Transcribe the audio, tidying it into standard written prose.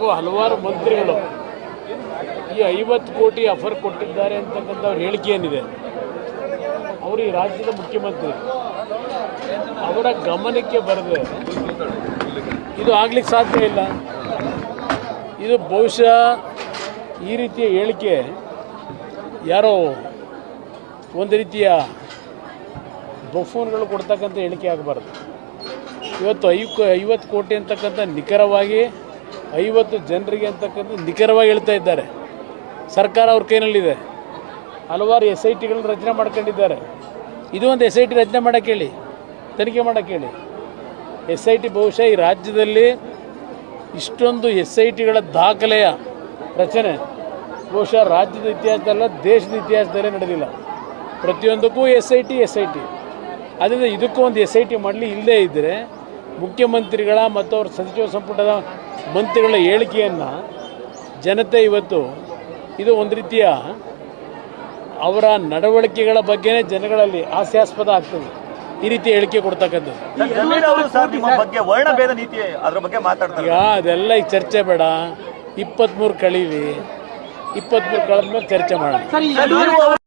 ಹಾಗೂ ಹಲವಾರು ಮಂತ್ರಿಗಳು ಈ 50 ಕೋಟಿ ಆಫರ್ ಕೊಟ್ಟಿದ್ದಾರೆ ಅಂತಕ್ಕಂಥ ಅವ್ರ ಹೇಳಿಕೆ ಏನಿದೆ, ಅವರು ಈ ರಾಜ್ಯದ ಮುಖ್ಯಮಂತ್ರಿ, ಅವರ ಗಮನಕ್ಕೆ ಬರದೆ ಇದು ಆಗ್ಲಿಕ್ಕೆ ಸಾಧ್ಯ ಇಲ್ಲ. ಇದು ಬಹುಶಃ ಈ ರೀತಿಯ ಹೇಳಿಕೆ ಯಾರೋ ಒಂದು ರೀತಿಯ ಬಫೂನ್ಗಳು ಕೊಡ್ತಕ್ಕಂಥ ಹೇಳಿಕೆ ಆಗಬಾರ್ದು. ಇವತ್ತು 50 ಕೋಟಿ ಅಂತಕ್ಕಂಥ ನಿಖರವಾಗಿ 50 ಜನರಿಗೆ ಅಂತಕ್ಕಂಥ ನಿಖರವಾಗಿ ಹೇಳ್ತಾ ಇದ್ದಾರೆ. ಸರ್ಕಾರ ಅವ್ರ ಕೈನಲ್ಲಿದೆ. ಹಲವಾರು SITಗಳನ್ನು ರಚನೆ ಮಾಡ್ಕೊಂಡಿದ್ದಾರೆ. ಇದು ಒಂದು SIT ರಚನೆ ಮಾಡೋಕ್ಕೆ ಹೇಳಿ, ತನಿಖೆ ಮಾಡೋಕ್ಕೆ ಹೇಳಿ. SIT ಬಹುಶಃ ಈ ರಾಜ್ಯದಲ್ಲಿ ಇಷ್ಟೊಂದು SITಗಳ ದಾಖಲೆಯ ರಚನೆ ಬಹುಶಃ ರಾಜ್ಯದ ಇತಿಹಾಸದಲ್ಲ, ದೇಶದ ಇತಿಹಾಸದಲ್ಲೇ ನಡೆದಿಲ್ಲ. ಪ್ರತಿಯೊಂದಕ್ಕೂ SIT. ಆದ್ದರಿಂದ ಇದಕ್ಕೂ ಒಂದು SIT ಮಾಡಲಿ. ಇಲ್ಲದೇ ಇದ್ದರೆ ಮುಖ್ಯಮಂತ್ರಿಗಳ ಮತ್ತು ಅವ್ರ ಸಚಿವ ಸಂಪುಟದ ಮಂತ್ರಿಗಳ ಹೇಳಿಕೆಯನ್ನು ಜನತೆ ಇವತ್ತು ಇದು ಒಂದು ರೀತಿಯ ಅವರ ನಡವಳಿಕೆಗಳ ಬಗ್ಗೆನೇ ಜನಗಳಲ್ಲಿ ಹಾಸ್ಯಾಸ್ಪದ ಆಗ್ತದೆ ಈ ರೀತಿ ಹೇಳಿಕೆ ಕೊಡ್ತಕ್ಕಂಥದ್ದು. ಈಗ ಅದೆಲ್ಲ ಈಗ ಚರ್ಚೆ ಬೇಡ. 23 ಕಳೀಲಿ, 23 ಕಳೆದ್ಮೇಲೆ ಚರ್ಚೆ ಮಾಡೋಣ.